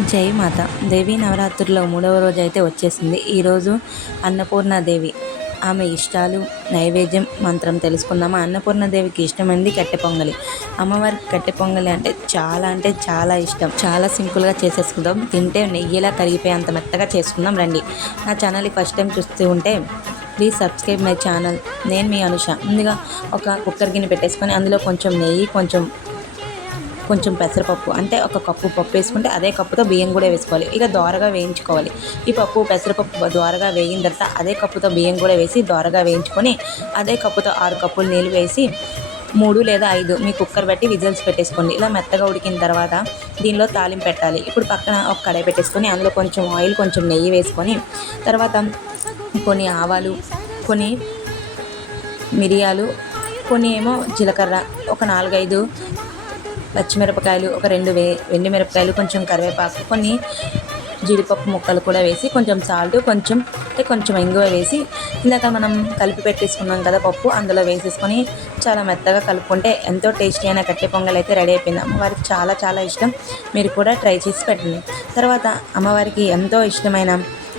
జై మాత. దేవీ నవరాత్రుల్లో మూడవ రోజు అయితే వచ్చేసింది ఈరోజు అన్నపూర్ణాదేవి ఆమె ఇష్టాలు నైవేద్యం మంత్రం తెలుసుకుందామా? అన్నపూర్ణదేవికి ఇష్టమైనది కట్టె పొంగలి. అమ్మవారికి కట్టె పొంగలి అంటే చాలా అంటే చాలా ఇష్టం. చాలా సింపుల్గా చేసేసుకుందాం. తింటే నెయ్యిలా కరిగిపోయేంత మెత్తగా చేసుకుందాం రండి. నా ఛానల్ ఫస్ట్ టైం చూస్తూ ఉంటే ప్లీజ్ సబ్స్క్రైబ్ మై ఛానల్. నేను మీ అనుష. ముందుగా ఒక కుక్కర్ గిన్నె పెట్టేసుకొని అందులో కొంచెం నెయ్యి కొంచెం కొంచెం పెసరపప్పు అంటే ఒక కప్పు పప్పు వేసుకుంటే అదే కప్పుతో బియ్యం కూడా వేసుకోవాలి. ఇక దోరగా వేయించుకోవాలి. ఈ పప్పు పెసరపప్పు దోరగా వేగిన తర్వాత అదే కప్పుతో బియ్యం కూడా వేసి దోరగా వేయించుకొని అదే కప్పుతో ఆరు కప్పులు నీళ్ళు వేసి మూడు లేదా ఐదు మీ కుక్కర్ పెట్టి విజిల్స్ పెట్టేసుకోండి. ఇలా మెత్తగా ఉడికిన తర్వాత దీనిలో తాలింపు పెట్టాలి. ఇప్పుడు పక్కన ఒక కడాయి పెట్టేసుకొని అందులో కొంచెం ఆయిల్ కొంచెం నెయ్యి వేసుకొని తర్వాత కొన్ని ఆవాలు కొన్ని మిరియాలు కొన్ని ఏమో జీలకర్ర ఒక నాలుగైదు పచ్చిమిరపకాయలు ఒక రెండు వే ఎండు మిరపకాయలు కొంచెం కరివేపాకు కొన్ని జీడిపప్పు ముక్కలు కూడా వేసి కొంచెం సాల్ట్ కొంచెం అంటే కొంచెం ఇంగువ వేసి ఇందాక మనం కలిపి పెట్టేసుకున్నాం కదా పప్పు అందులో వేసేసుకొని చాలా మెత్తగా కలుపుకుంటే ఎంతో టేస్టీ అయిన కట్టె పొంగల్ అయితే రెడీ అయిపోయింది. అమ్మవారికి చాలా చాలా ఇష్టం. మీరు కూడా ట్రై చేసి పెట్టండి. తర్వాత అమ్మవారికి ఎంతో ఇష్టమైన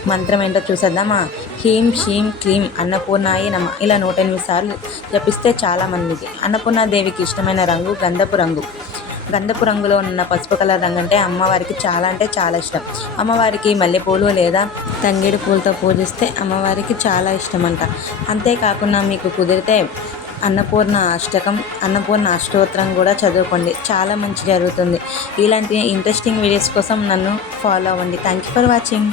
మంత్రం ఏంటో చూసేద్దామా? హీమ్ షీం క్లీం అన్నపూర్ణాయి నమ. ఇలా నూట ఎనిమిది సార్లు జపిస్తే చాలా మందికి. అన్నపూర్ణాదేవికి ఇష్టమైన రంగు గంధపు రంగు. గంధపు రంగులో ఉన్న పసుపు కలర్ రంగు అంటే అమ్మవారికి చాలా అంటే చాలా ఇష్టం. అమ్మవారికి మల్లెపూలు లేదా తంగేడు పూలతో పూజిస్తే అమ్మవారికి చాలా ఇష్టం అంట అంతేకాకుండా మీకు కుదిరితే అన్నపూర్ణ అష్టకం అన్నపూర్ణ అష్టోత్తరం కూడా చదువుకోండి. చాలా మంచి జరుగుతుంది. ఇలాంటి ఇంట్రెస్టింగ్ వీడియోస్ కోసం నన్ను ఫాలో అవ్వండి. Thank you for watching